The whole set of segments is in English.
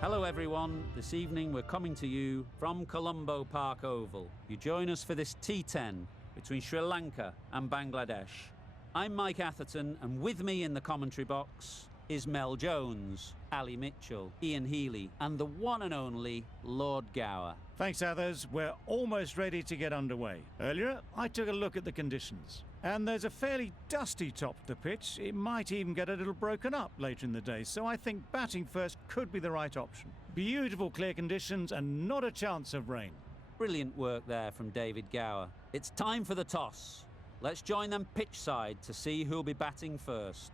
Hello everyone, this evening we're coming to you from Colombo Park Oval. You join us for this T10 between Sri Lanka and Bangladesh. I'm Mike Atherton, and with me in the commentary box is Mel Jones, Ali Mitchell, Ian Healy and the one and only Lord Gower. Thanks, Athers. We're almost ready to get underway. Earlier, I took a look at the conditions, and there's a fairly dusty top to the pitch. It might even get a little broken up later in the day, so I think batting first could be the right option. Beautiful clear conditions and not a chance of rain. Brilliant work there from David Gower. It's time for the toss. Let's join them pitch side to see who'll be batting first.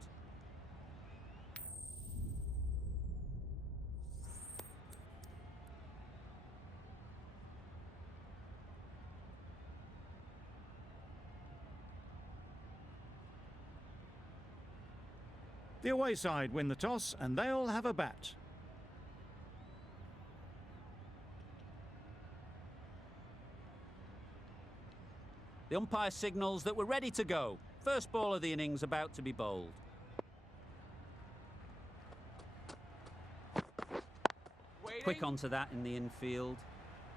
The away side win the toss and they'll have a bat. The umpire signals that we're ready to go. First ball of the innings about to be bowled. Waiting. Quick onto that in the infield.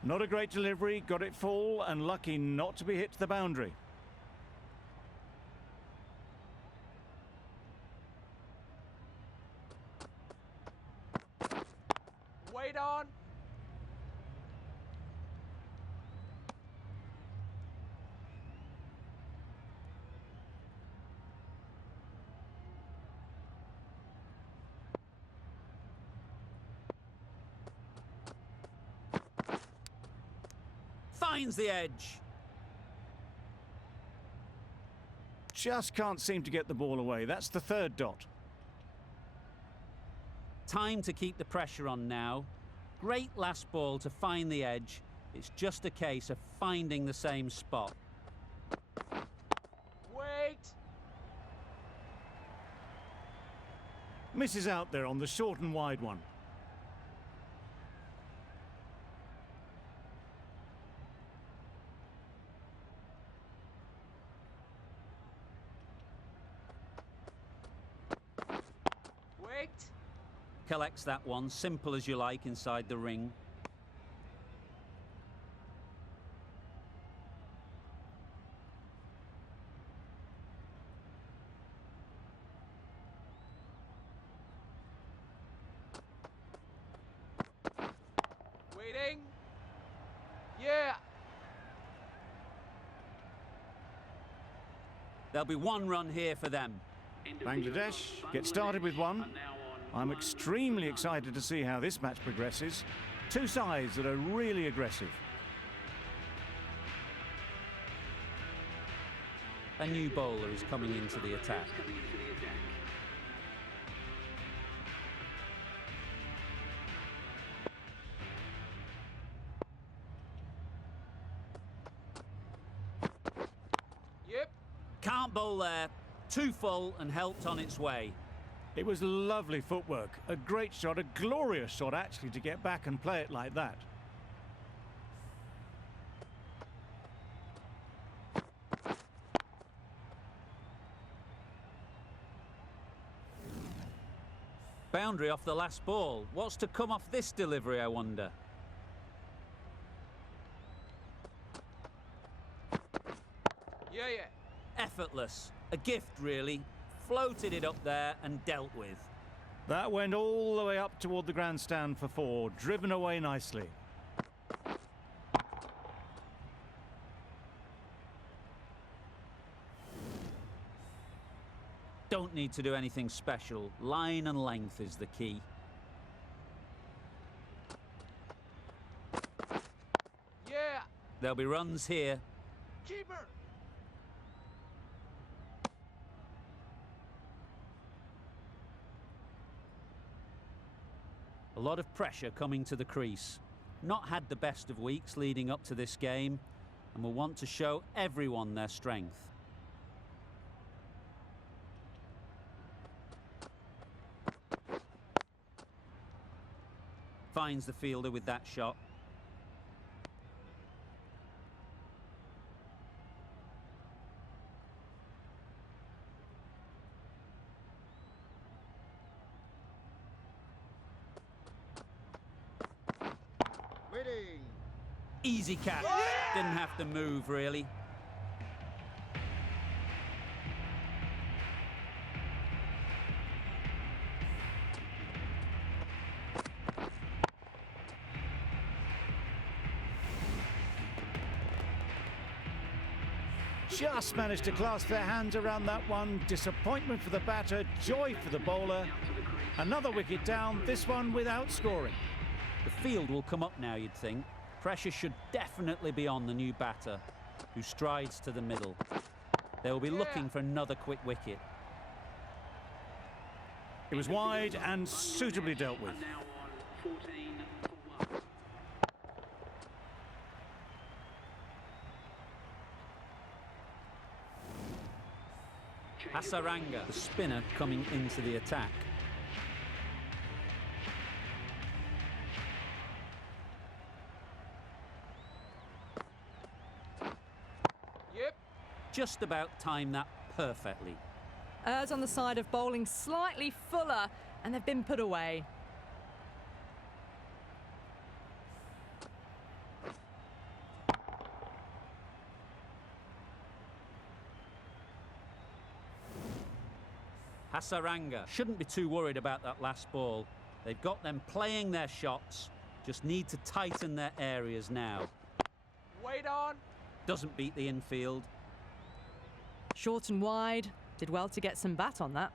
Not a great delivery, got it full and lucky not to be hit to the boundary. Wait on. Finds the edge. Just can't seem to get the ball away. That's the third dot. Time to keep the pressure on now. Great last ball to find the edge. It's just a case of finding the same spot. Wait. Misses out there on the short and wide one. Wait. Collects that one, simple as you like, inside the ring. Waiting. Yeah. There'll be one run here for them. Bangladesh get started with one. I'm extremely excited to see how this match progresses. Two sides that are really aggressive. A new bowler is coming into the attack. Yep. Can't bowl there. Too full and helped on its way. It was lovely footwork. A great shot, a glorious shot actually, to get back and play it like that. Boundary off the last ball. What's to come off this delivery, I wonder? Yeah. Effortless. A gift, really. Floated it up there and dealt with. That went all the way up toward the grandstand for four, driven away nicely. Don't need to do anything special. Line and length is the key. Yeah. There'll be runs here. Keeper. A lot of pressure coming to the crease. Not had the best of weeks leading up to this game, and will want to show everyone their strength. Finds the fielder with that shot. Hitting. Easy catch. Didn't have to move, really. Just managed to clasp their hands around that one. Disappointment for the batter, joy for the bowler. Another wicket down, this one without scoring. The field will come up now, you'd think. Pressure should definitely be on the new batter, who strides to the middle. They will be looking for another quick wicket. It was wide and suitably dealt with. Hasaranga, the spinner, coming into the attack. Yep. Just about timed that perfectly. Errs on the side of bowling slightly fuller, and they've been put away. Hasaranga shouldn't be too worried about that last ball. They've got them playing their shots, just need to tighten their areas now. Wait on. Doesn't beat the infield. Short and wide. Did well to get some bat on that.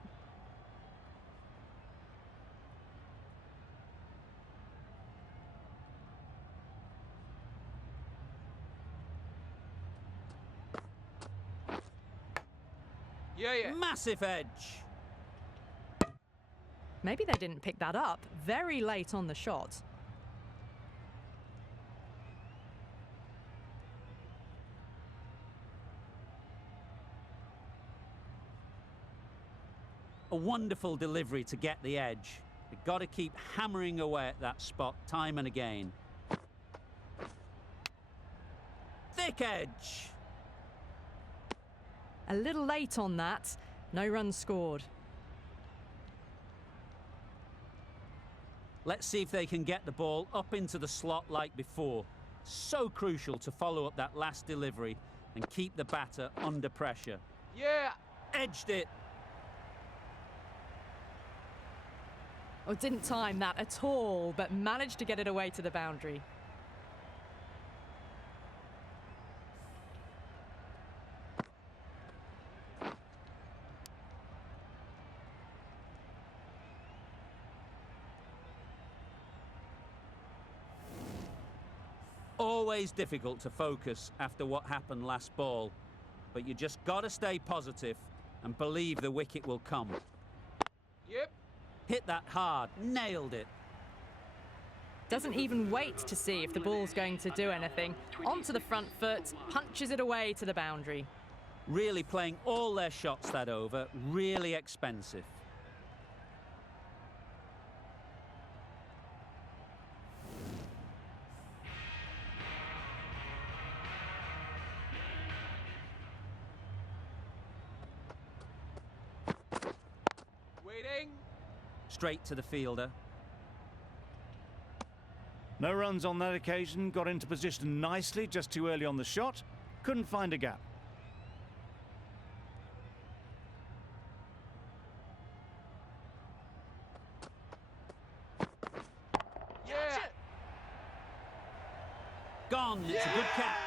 Yeah. Massive edge. Maybe they didn't pick that up. Very late on the shot. A wonderful delivery to get the edge. They've got to keep hammering away at that spot time and again. Thick edge. A little late on that. No runs scored. Let's see if they can get the ball up into the slot like before. So crucial to follow up that last delivery and keep the batter under pressure. Yeah. Edged it. Oh, didn't time that at all, but managed to get it away to the boundary. Always difficult to focus after what happened last ball, but you just got to stay positive and believe the wicket will come. Yep. Hit that hard, nailed it. Doesn't even wait to see if the ball's going to do anything. Onto the front foot, punches it away to the boundary. Really playing all their shots that over, really expensive. Waiting. Straight to the fielder. No runs on that occasion, got into position nicely, just too early on the shot. Couldn't find a gap. Yeah. Gone, it's a good catch.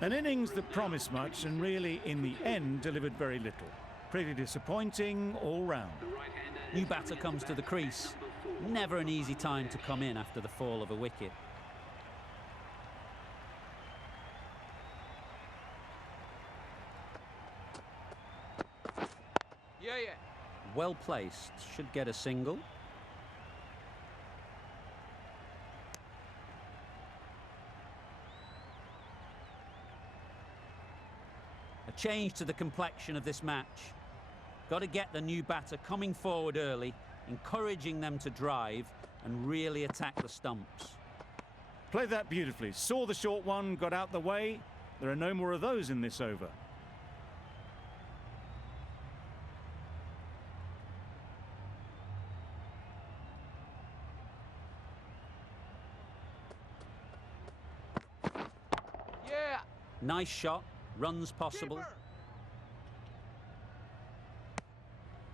An innings that promised much and really, in the end, delivered very little. Pretty disappointing all round. New batter comes to the crease. Never an easy time to come in after the fall of a wicket. Yeah. Well placed, should get a single. change to the complexion of this match. Got to get the new batter coming forward early, encouraging them to drive and really attack the stumps. Played that beautifully. Saw the short one, got out the way. There are no more of those in this over. Yeah. Nice shot, runs possible. Keeper.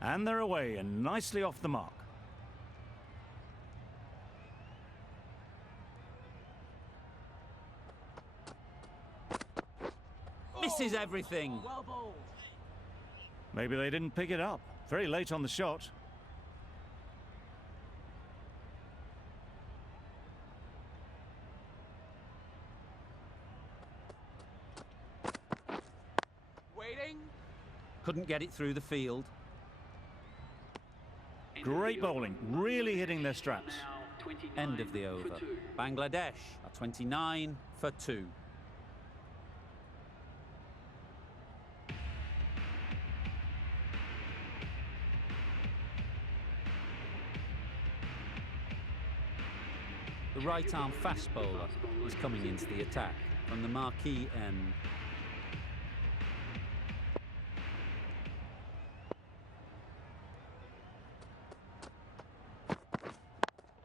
And they're away and nicely off the mark. Misses everything. Well bowled. Maybe they didn't pick it up. Very late on the shot. Waiting. Couldn't get it through the field. Great bowling, really hitting their straps. End of the over. Bangladesh are 29 for 2. The right-arm fast bowler is coming into the attack from the marquee end.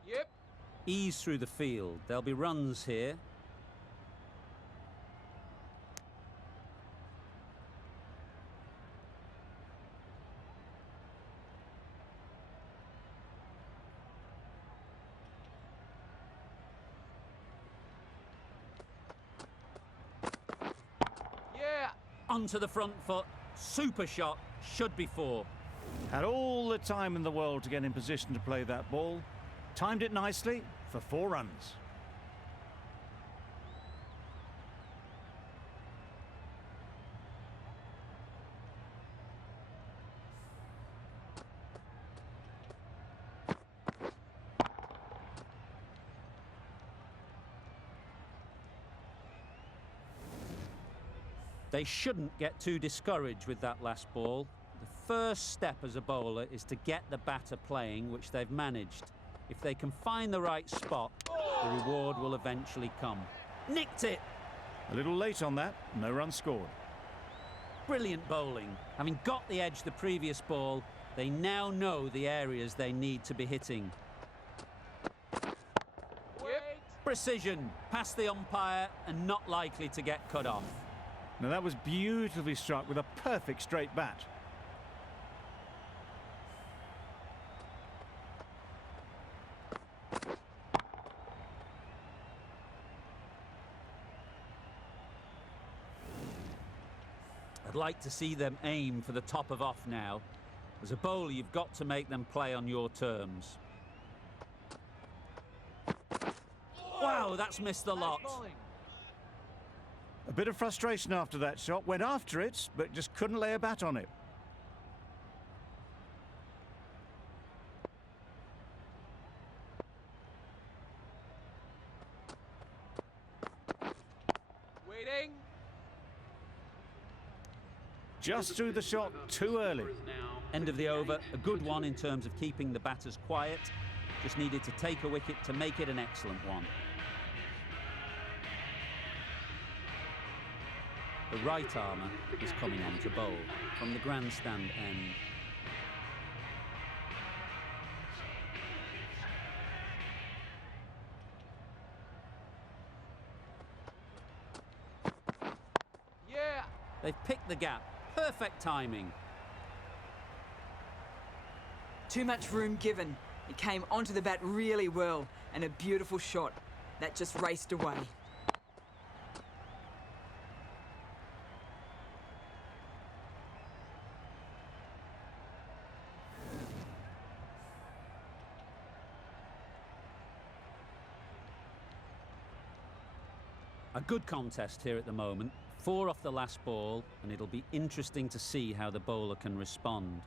Yep. Ease through the field. There'll be runs here. Yeah. Onto the front foot. Super shot. Should be 4. Had all the time in the world to get in position to play that ball. Timed it nicely for 4 runs. They shouldn't get too discouraged with that last ball. The first step as a bowler is to get the batter playing, which they've managed. If they can find the right spot, the reward will eventually come. Nicked it! A little late on that, no run scored. Brilliant bowling. Having got the edge the previous ball, they now know the areas they need to be hitting. Yep. Precision, past the umpire and not likely to get cut off. Now that was beautifully struck with a perfect straight bat. I'd like to see them aim for the top of off now. As a bowler, you've got to make them play on your terms. Wow, that's missed the lot. Bowling. A bit of frustration after that shot. Went after it, but just couldn't lay a bat on it. Waiting. Just threw the shot too early. End of the over. A good one in terms of keeping the batters quiet. Just needed to take a wicket to make it an excellent one. The right armour is coming on to bowl from the grandstand end. Yeah. They've picked the gap. Perfect timing. Too much room given. It came onto the bat really well, and a beautiful shot. That just raced away. A good contest here at the moment. 4 off the last ball, and it'll be interesting to see how the bowler can respond.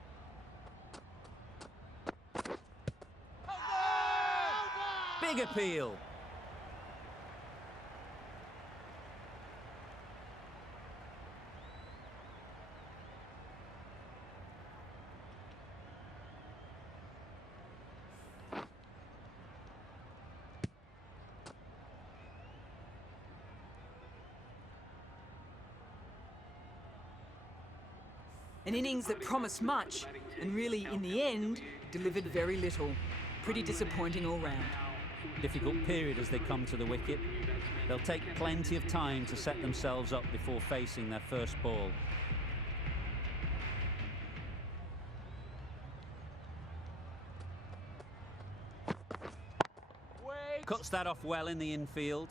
Big appeal. An innings that promised much and really, in the end, delivered very little. Pretty disappointing all round. Difficult period as they come to the wicket. They'll take plenty of time to set themselves up before facing their first ball. Wait. Cuts that off well in the infield.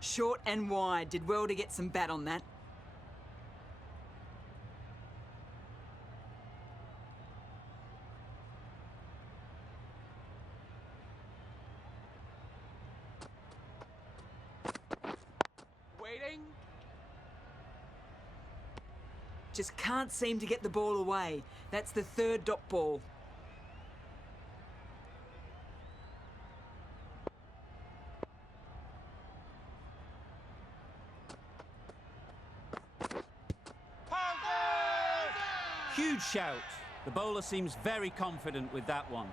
Short and wide, did well to get some bat on that. Waiting. Just can't seem to get the ball away. That's the third dot ball. Huge shout. The bowler seems very confident with that one.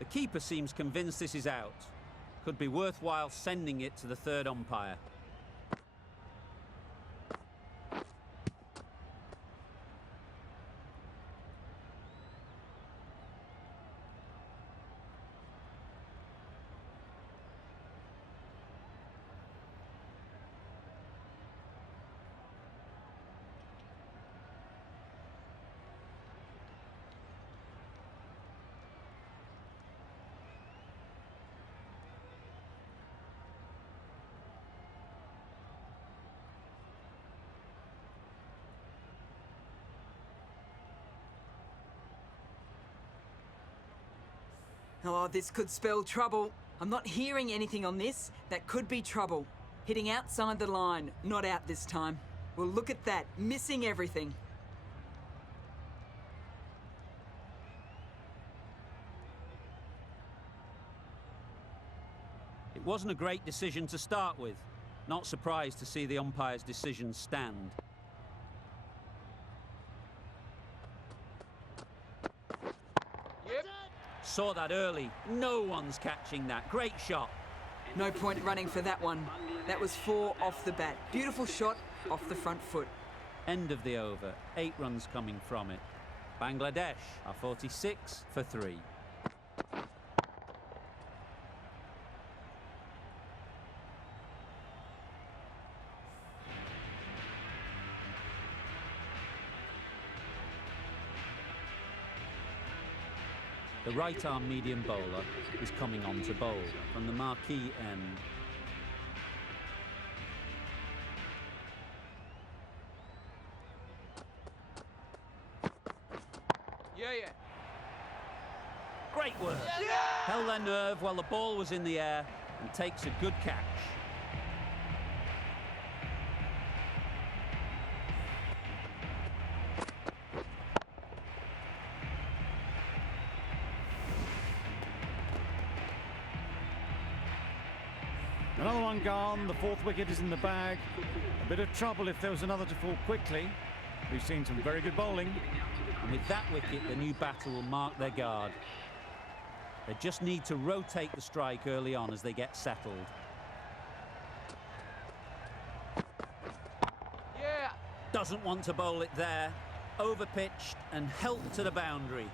The keeper seems convinced this is out. Could be worthwhile sending it to the third umpire. Oh, this could spell trouble. I'm not hearing anything on this. That could be trouble. Hitting outside the line, not out this time. Well, look at that, missing everything. It wasn't a great decision to start with. Not surprised to see the umpire's decision stand. Yep. Saw that early. No one's catching that. Great shot. No point running for that one. That was 4 off the bat. Beautiful shot off the front foot. End of the over. 8 runs coming from it. Bangladesh are 46 for 3. The right-arm medium bowler is coming on to bowl from the marquee end. Yeah. Great work. Held their nerve while the ball was in the air and takes a good catch. Another one gone, the 4th wicket is in the bag. A bit of trouble if there was another to fall quickly. We've seen some very good bowling. And with that wicket, the new batter will mark their guard. They just need to rotate the strike early on as they get settled. Yeah. Doesn't want to bowl it there. Overpitched and helped to the boundary.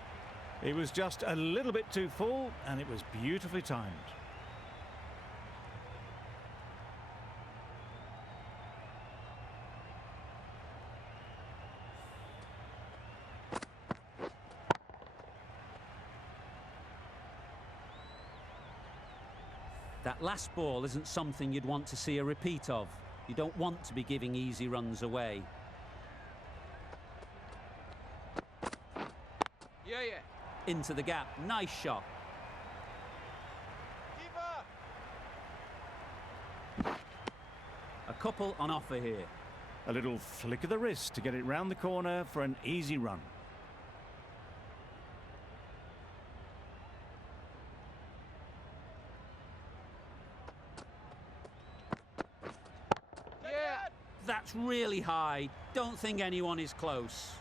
It was just a little bit too full, and it was beautifully timed. That last ball isn't something you'd want to see a repeat of. You don't want to be giving easy runs away. Yeah. Into the gap. Nice shot. Keeper. A couple on offer here. A little flick of the wrist to get it round the corner for an easy run. Yeah. That's really high. Don't think anyone is close.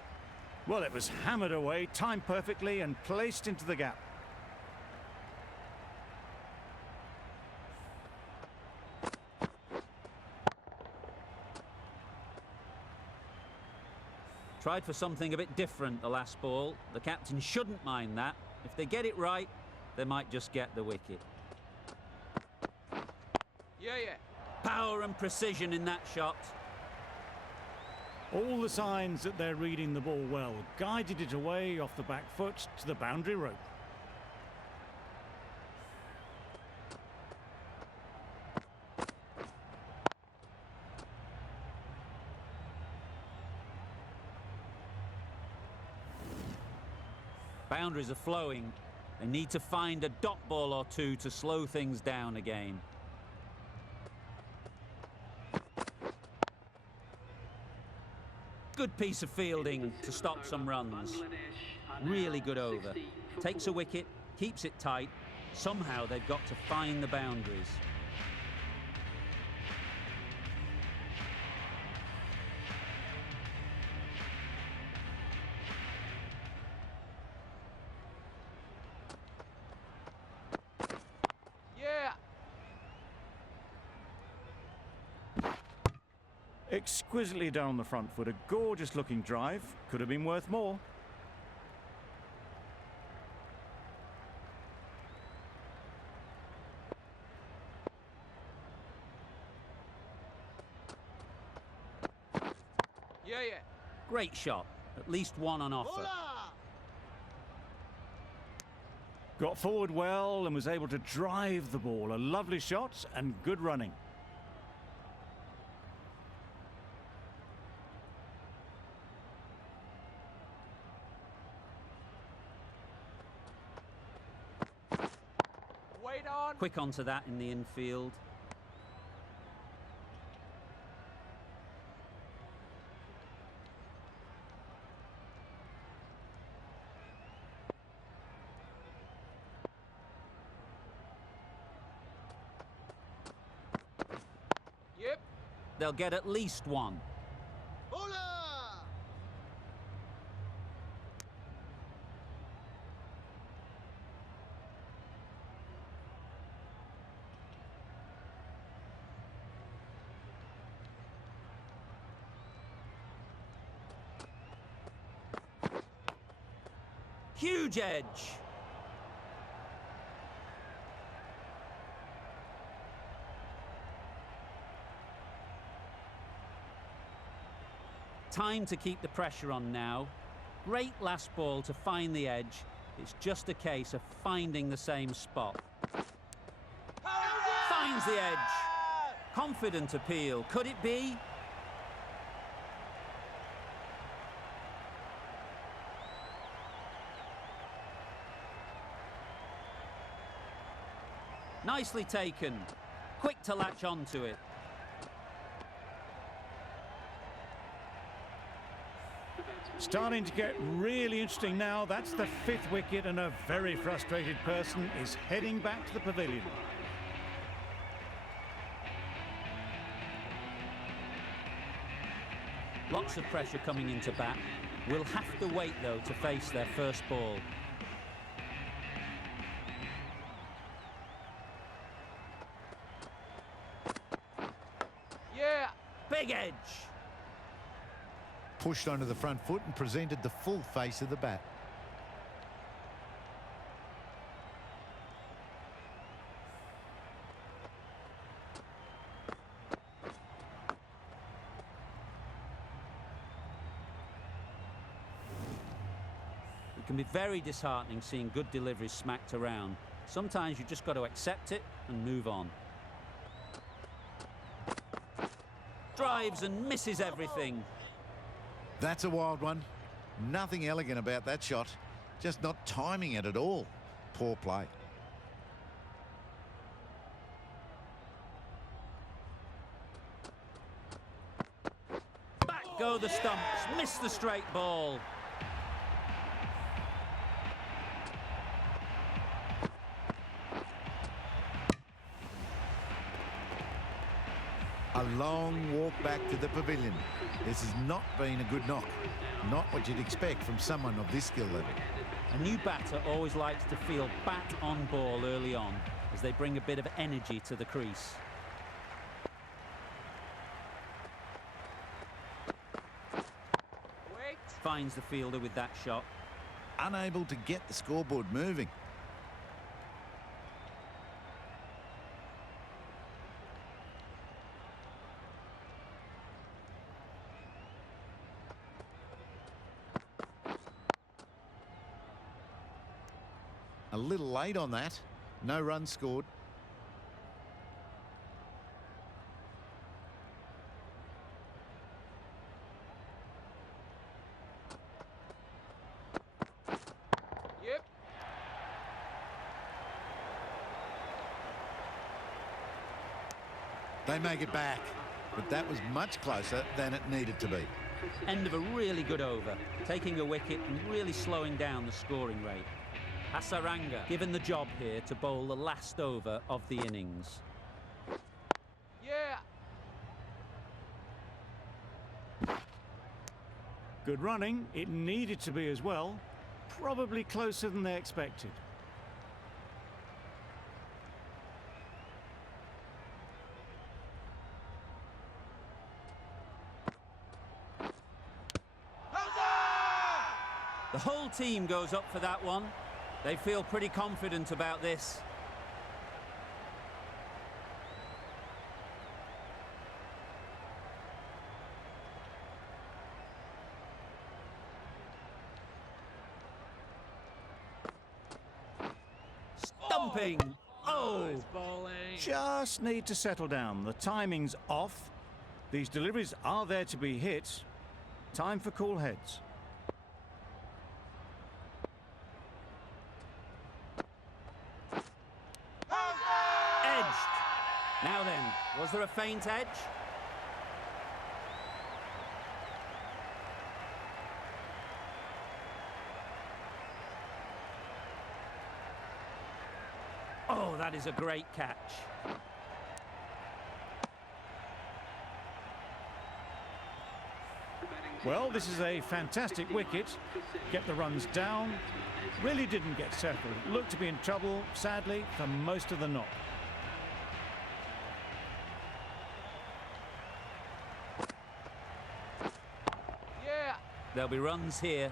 Well, it was hammered away, timed perfectly and placed into the gap. Tried for something a bit different the last ball. The captain shouldn't mind that. If they get it right, they might just get the wicket. Yeah, yeah. Power and precision in that shot. All the signs that they're reading the ball well. Guided it away off the back foot to the boundary rope. Boundaries are flowing. They need to find a dot ball or two to slow things down again. Good piece of fielding to stop some runs. Really good over. Takes a wicket, keeps it tight. Somehow they've got to find the boundaries. Yeah. Exquisitely down the front foot. A gorgeous looking drive. Could have been worth more. Yeah, yeah. Great shot. At least one on offer. Got forward well and was able to drive the ball. A lovely shot and good running. Wait on. Quick onto that in the infield. Yep. They'll get at least one. Huge edge. Time to keep the pressure on now. Great last ball to find the edge. It's just a case of finding the same spot. Finds the edge. Confident appeal. Could it be? Nicely taken. Quick to latch onto it. Starting to get really interesting now. That's the 5th wicket and a very frustrated person is heading back to the pavilion. Lots of pressure coming into bat. Will have to wait though to face their first ball. Yeah. Big edge. Pushed onto the front foot and presented the full face of the bat. It can be very disheartening seeing good deliveries smacked around. Sometimes you just got to accept it and move on. Drives and misses everything. That's a wild one. Nothing elegant about that shot. Just not timing it at all. Poor play. Back go the stumps. Miss the straight ball. A long walk back to the pavilion. This has not been a good knock. Not what you'd expect from someone of this skill level. A new batter always likes to feel bat on ball early on as they bring a bit of energy to the crease. Wait. finds the fielder with that shot. Unable to get the scoreboard moving. A little late on that. No runs scored. Yep. They make it back, but that was much closer than it needed to be. End of a really good over, taking a wicket and really slowing down the scoring rate. Hasaranga given the job here to bowl the last over of the innings. Yeah. Good running. It needed to be as well. Probably closer than they expected. The whole team goes up for that one. They feel pretty confident about this. Stumping! Oh! Just need to settle down. The timing's off. These deliveries are there to be hit. Time for cool heads. Edged. Now then, was there a faint edge? Oh, that is a great catch. Well, this is a fantastic wicket. Get the runs down. Really didn't get settled. Looked to be in trouble, sadly, for most of the knock. Yeah. There'll be runs here.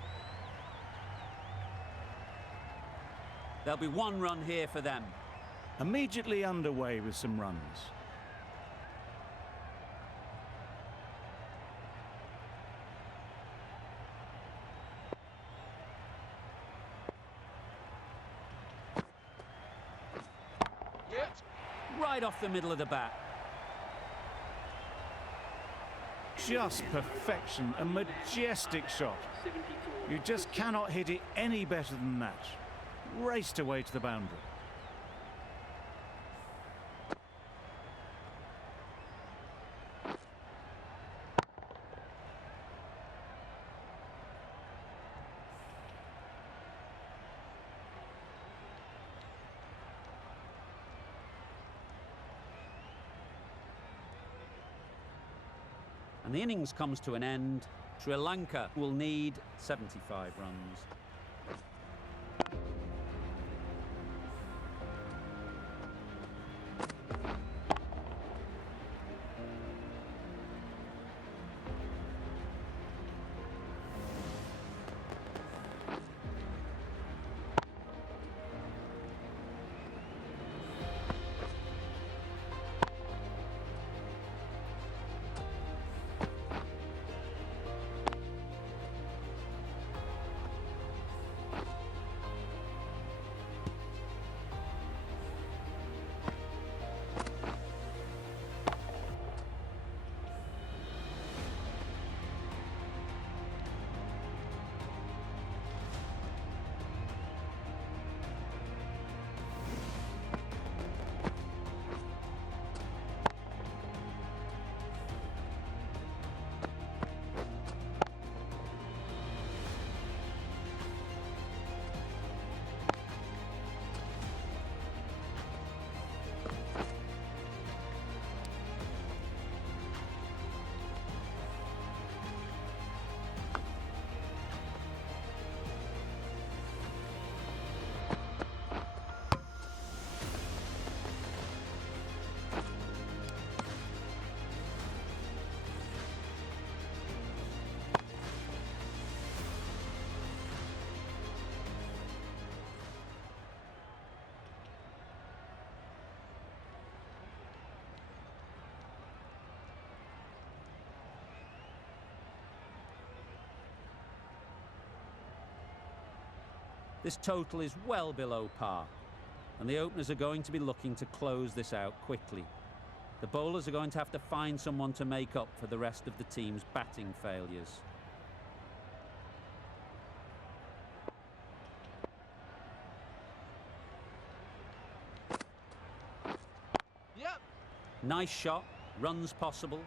There'll be one run here for them. Immediately underway with some runs. Yep. Right off the middle of the bat. Just perfection, a majestic shot. You just cannot hit it any better than that. Raced away to the boundary. And the innings comes to an end. Sri Lanka will need 75 runs. This total is well below par, and the openers are going to be looking to close this out quickly. The bowlers are going to have to find someone to make up for the rest of the team's batting failures. Yep. Nice shot, runs possible.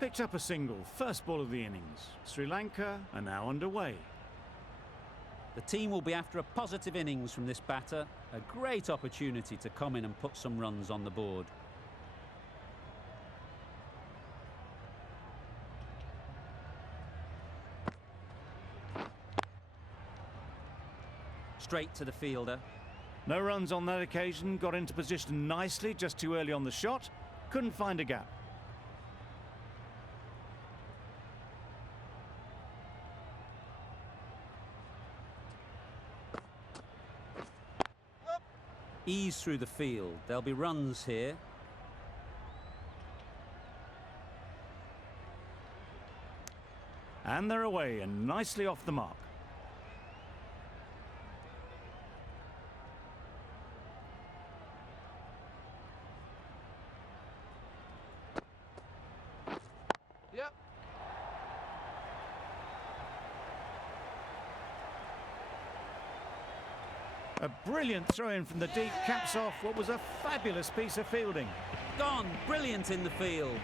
Picked up a single, first ball of the innings. Sri Lanka are now underway. The team will be after a positive innings from this batter, a great opportunity to come in and put some runs on the board. Straight to the fielder. No runs on that occasion, got into position nicely, just too early on the shot. Couldn't find a gap. Ease through the field. There'll be runs here. And they're away and nicely off the mark. Yep. A brilliant throw-in from the deep caps off what was a fabulous piece of fielding. Gone. Brilliant in the field.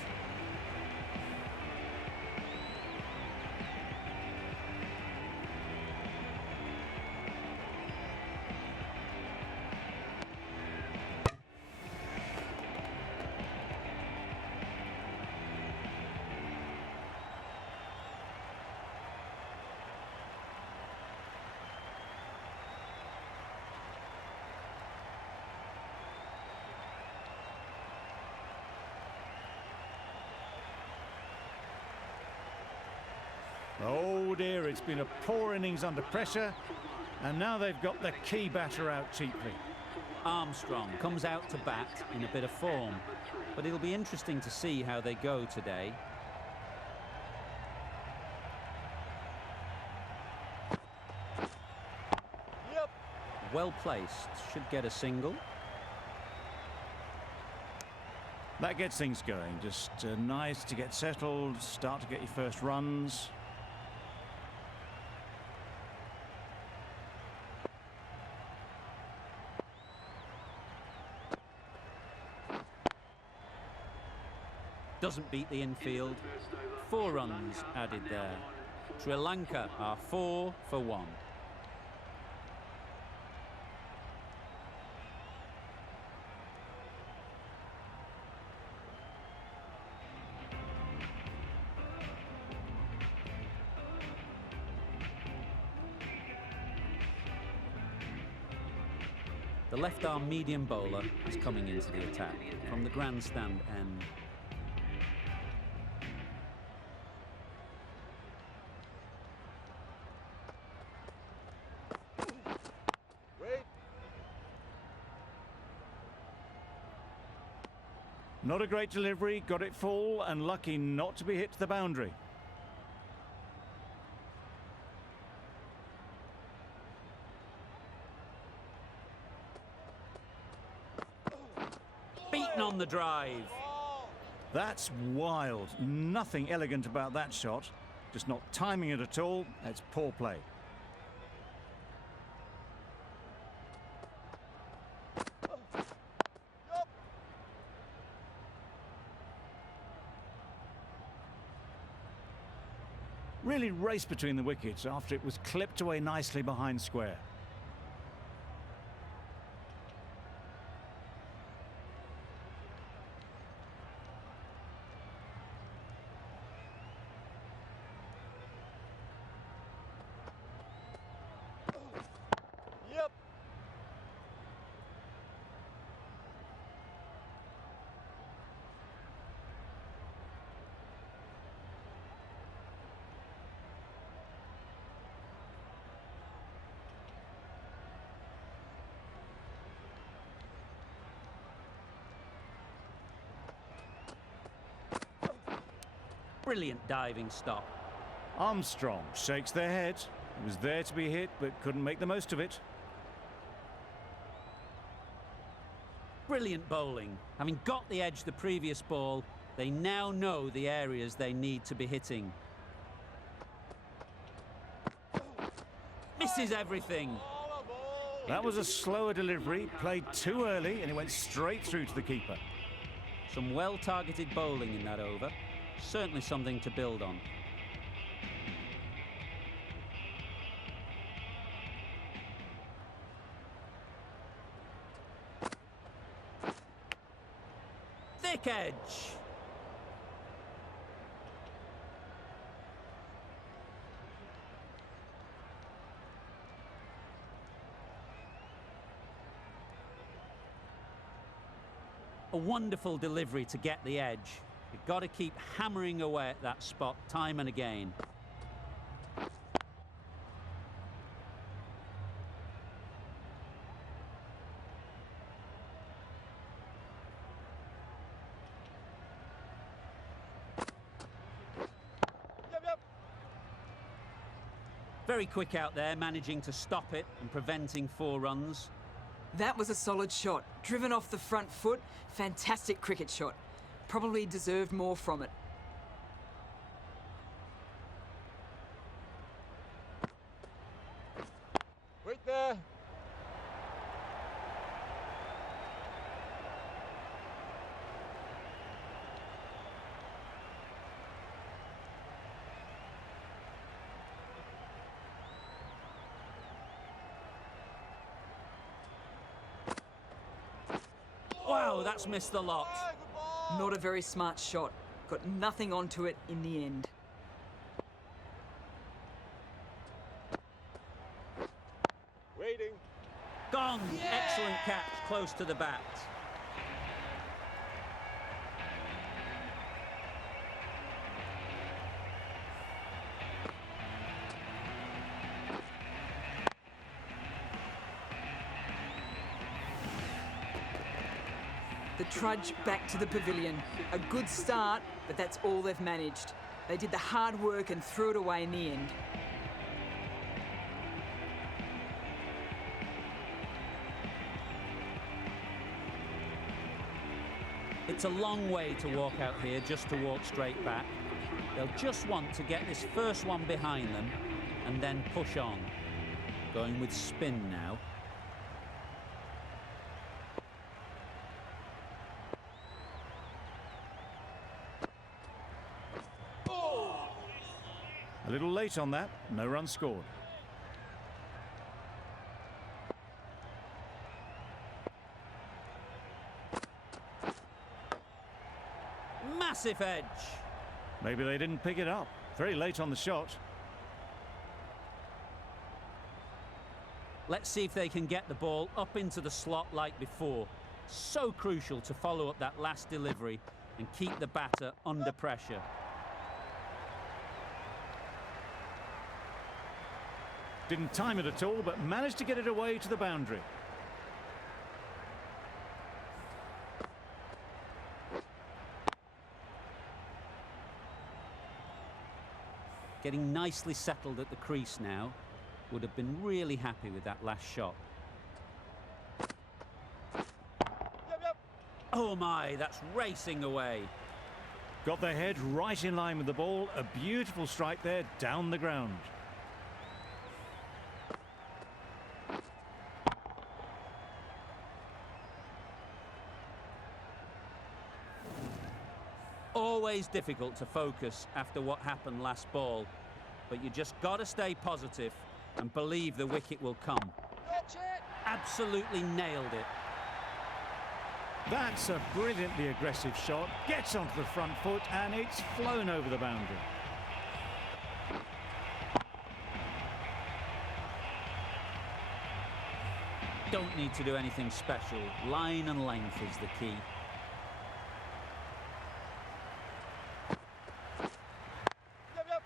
Oh dear, it's been a poor innings under pressure, and now they've got the key batter out cheaply. Armstrong comes out to bat in a bit of form, but it'll be interesting to see how they go today. Yep. Well placed, should get a single. That gets things going, just nice to get settled, start to get your first runs. Doesn't beat the infield. 4 runs added there. Sri Lanka are 4 for 1. The left-arm medium bowler is coming into the attack from the grandstand end. Wait. Not a great delivery, got it full and lucky not to be hit to the boundary. Beaten on the drive. That's wild. Nothing elegant about that shot. Just not timing it at all. It's poor play. Really raced between the wickets after it was clipped away nicely behind square. Yep. Brilliant diving stop. Armstrong shakes their head. It was there to be hit, but couldn't make the most of it. Brilliant bowling. Having got the edge the previous ball, they now know the areas they need to be hitting. Misses everything. That was a slower delivery, played too early, and it went straight through to the keeper. Some well-targeted bowling in that over. Certainly something to build on. Thick edge. A wonderful delivery to get the edge. You've got to keep hammering away at that spot time and again. Yep. Very quick out there, managing to stop it and preventing 4 runs. That was a solid shot. Driven off the front foot. Fantastic cricket shot. Probably deserved more from it. Wait there. Wow, that's missed the lot. Good ball. Not a very smart shot. Got nothing onto it in the end. Waiting. Gone. Excellent catch, close to the bat. The trudge back to the pavilion. A good start, but that's all they've managed. They did the hard work and threw it away in the end. It's a long way to walk out here just to walk straight back. They'll just want to get this first one behind them and then push on. Going with spin now. A little late on that, no run scored. Massive edge. Maybe they didn't pick it up. Very late on the shot. Let's see if they can get the ball up into the slot like before. So crucial to follow up that last delivery and keep the batter under pressure. Didn't time it at all, but managed to get it away to the boundary. Getting nicely settled at the crease now. Would have been really happy with that last shot. Yep. Oh my, that's racing away. Got their head right in line with the ball. A beautiful strike there down the ground. Always difficult to focus after what happened last ball, but you just got to stay positive and believe the wicket will come. Catch it. Absolutely nailed it. That's a brilliantly aggressive shot. Gets onto the front foot and it's flown over the boundary. Don't need to do anything special. Line and length is the key. Yep.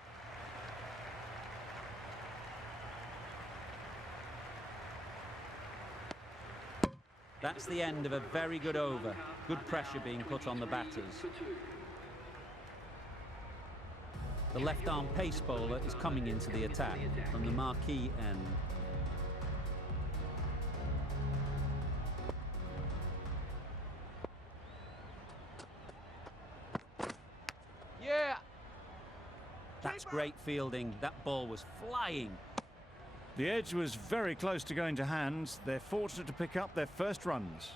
That's the end of a very good over. Good pressure being put on the batters. The left-arm pace bowler is coming into the attack from the marquee end. Yeah. That's great fielding. That ball was flying. The edge was very close to going to hands. They're fortunate to pick up their first runs.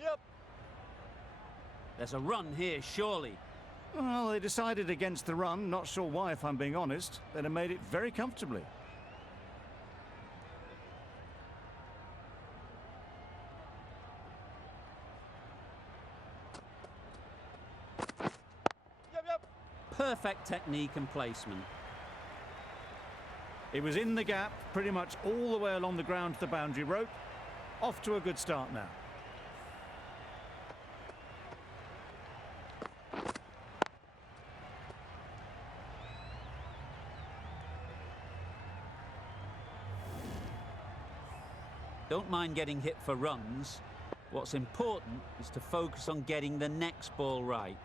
Yep. There's a run here, surely. Well, they decided against the run. Not sure why, if I'm being honest. They'd have made it very comfortably. Yep. Perfect technique and placement. It was in the gap, pretty much all the way along the ground to the boundary rope. Off to a good start now. Don't mind getting hit for runs. What's important is to focus on getting the next ball right.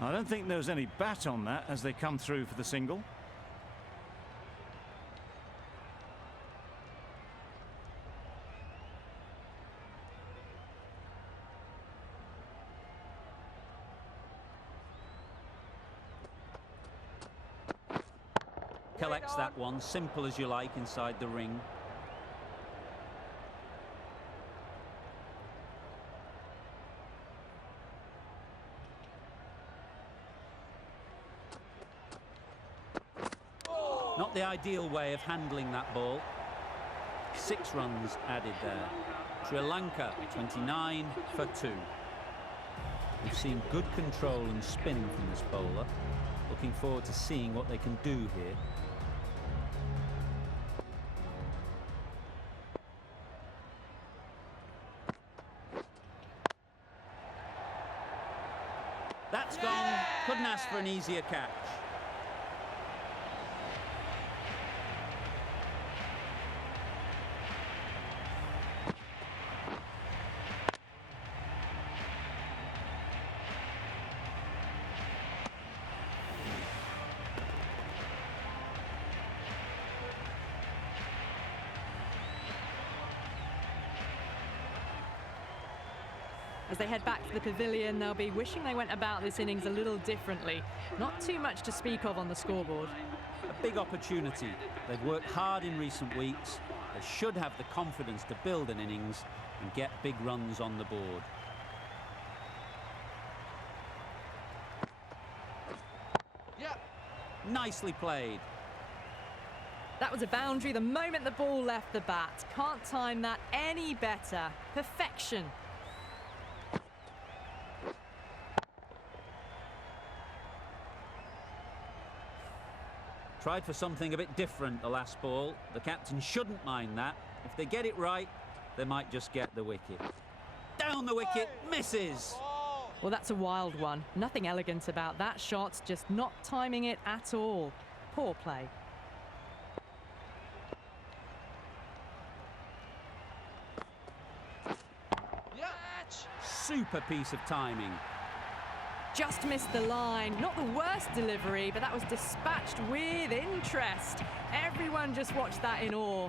I don't think there was any bat on that as they come through for the single. Collects that one, simple as you like, inside the ring. Not the ideal way of handling that ball. 6 runs added there. Sri Lanka 29 for 2. We've seen good control and spin from this bowler. Looking forward to seeing what they can do here. That's gone. Couldn't ask for an easier catch. As they head back to the pavilion, they'll be wishing they went about this innings a little differently. Not too much to speak of on the scoreboard. A big opportunity. They've worked hard in recent weeks. They should have the confidence to build an innings and get big runs on the board. Yep. Nicely played. That was a boundary the moment the ball left the bat. Can't time that any better. Perfection. Tried for something a bit different the last ball. The captain shouldn't mind that. If they get it right, they might just get the wicket. Down the wicket, misses. Oh. Well, that's a wild one. Nothing elegant about that shot, just not timing it at all. Poor play. Yeah. Super piece of timing. Just missed the line. Not the worst delivery, but that was dispatched with interest. Everyone just watched that in awe.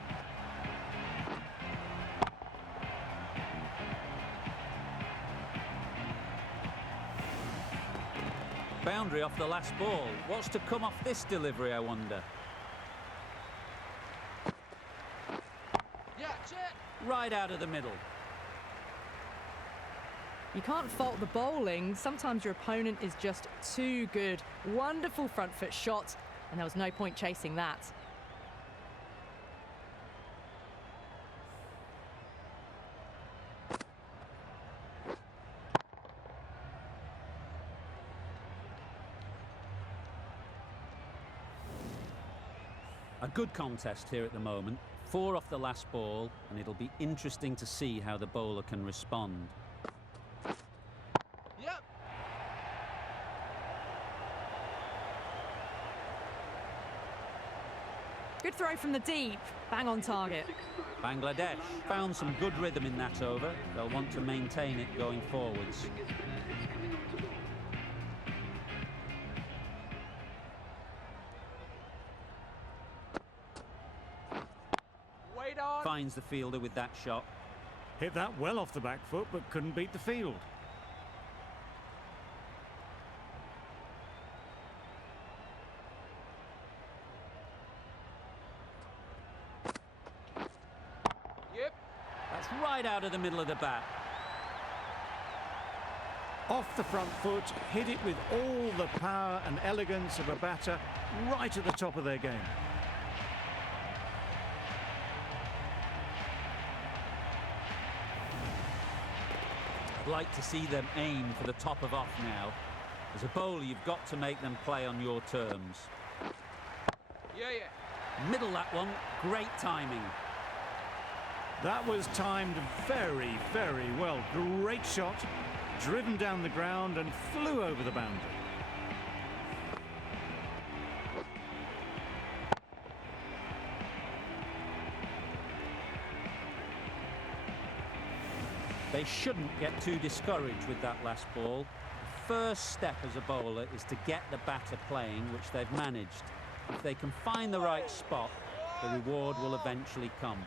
Boundary off the last ball. What's to come off this delivery, I wonder? Yeah. Chit. Right out of the middle. You can't fault the bowling. Sometimes your opponent is just too good. Wonderful front foot shot, and there was no point chasing that. A good contest here at the moment. 4 off the last ball, and it'll be interesting to see how the bowler can respond. Yep. Good throw from the deep. Bang on target. Bangladesh found some good rhythm in that over. They'll want to maintain it going forwards. Wait on. Finds the fielder with that shot. Hit that well off the back foot, but couldn't beat the field. Yep. That's right out of the middle of the bat. Off the front foot, hit it with all the power and elegance of a batter, right at the top of their game. I'd like to see them aim for the top of off now. As a bowler, you've got to make them play on your terms. Yeah, yeah. Middle that one, great timing. That was timed very, very well. Great shot, driven down the ground and flew over the boundary. They shouldn't get too discouraged with that last ball. The first step as a bowler is to get the batter playing, which they've managed. If they can find the right spot, the reward will eventually come.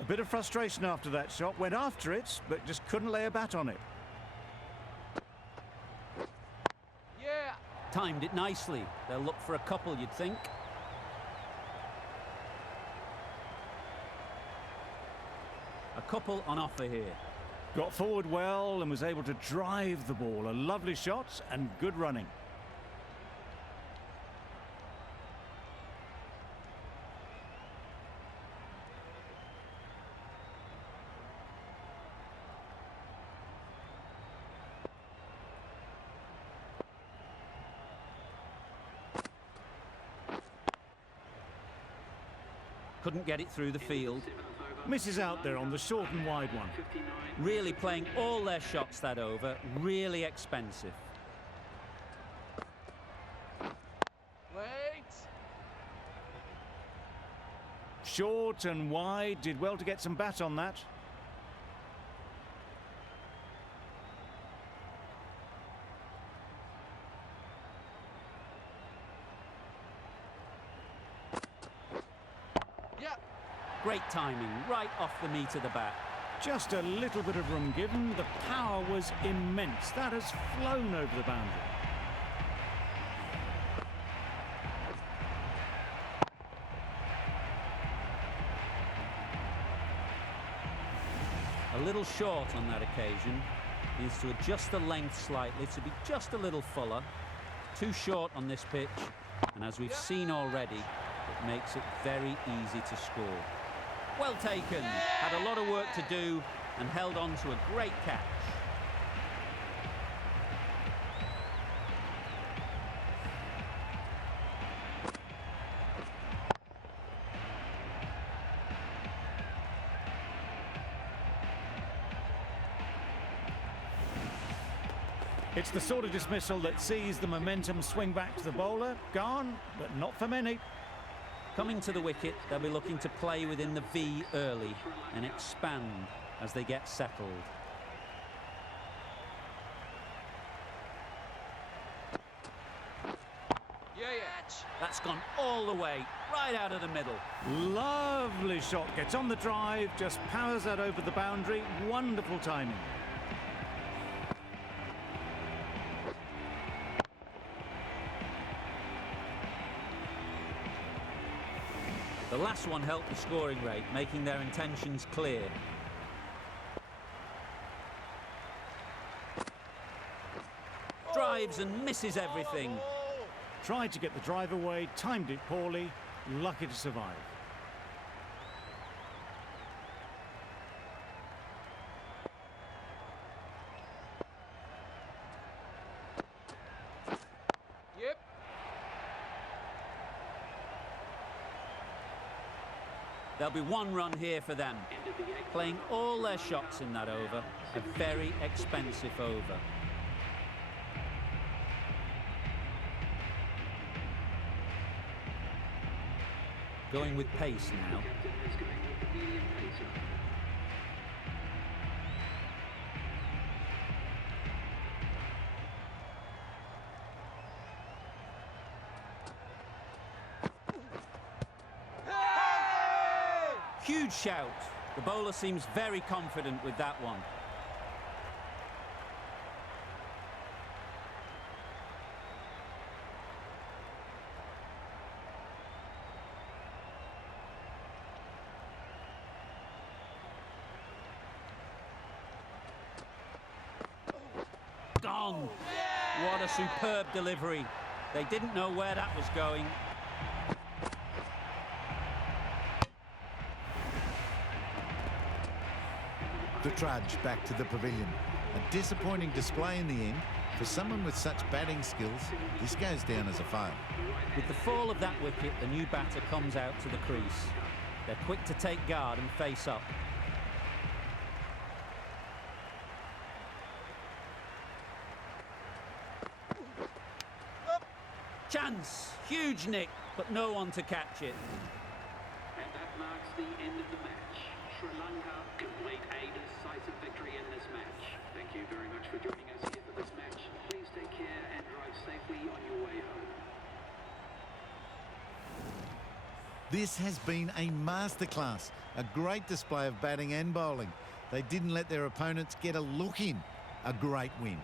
A bit of frustration after that shot, went after it, but just couldn't lay a bat on it. Yeah. Timed it nicely. They'll look for a couple, you'd think. A couple on offer here. Got forward well and was able to drive the ball. A lovely shot and good running. Couldn't get it through the field. Misses out there on the short and wide one. Really playing all their shots that over. Really expensive. Wait. Short and wide, did well to get some bat on that. Yep. Great timing, right off the meat of the bat. Just a little bit of room given. The power was immense. That has flown over the boundary. A little short on that occasion. Needs to adjust the length slightly to be just a little fuller. Too short on this pitch, and as we've seen already, it makes it very easy to score. Well taken. Had a lot of work to do and held on to a great catch. It's the sort of dismissal that sees the momentum swing back to the bowler. Gone, but not for many. Coming to the wicket, they'll be looking to play within the V early and expand as they get settled. Yeah, yeah. That's gone all the way, right out of the middle. Lovely shot. Gets on the drive, just powers that over the boundary. Wonderful timing. The last one helped the scoring rate, making their intentions clear. Drives and misses everything. Tried to get the drive away, timed it poorly, lucky to survive. There'll be one run here for them. Playing all their shots in that over. A very expensive over. Going with pace now. Huge shout. The bowler seems very confident with that one. Gone. What a superb delivery. They didn't know where that was going. The trudge back to the pavilion. A disappointing display in the end. For someone with such batting skills, this goes down as a fail. With the fall of that wicket, the new batter comes out to the crease. They're quick to take guard and face up. Chance! Huge nick, but no one to catch it. And that marks the end of the match. Sri Lanka complete a decisive victory in this match. Thank you very much for joining us here for this match. Please take care and drive safely on your way home. This has been a masterclass, a great display of batting and bowling. They didn't let their opponents get a look in. A great win.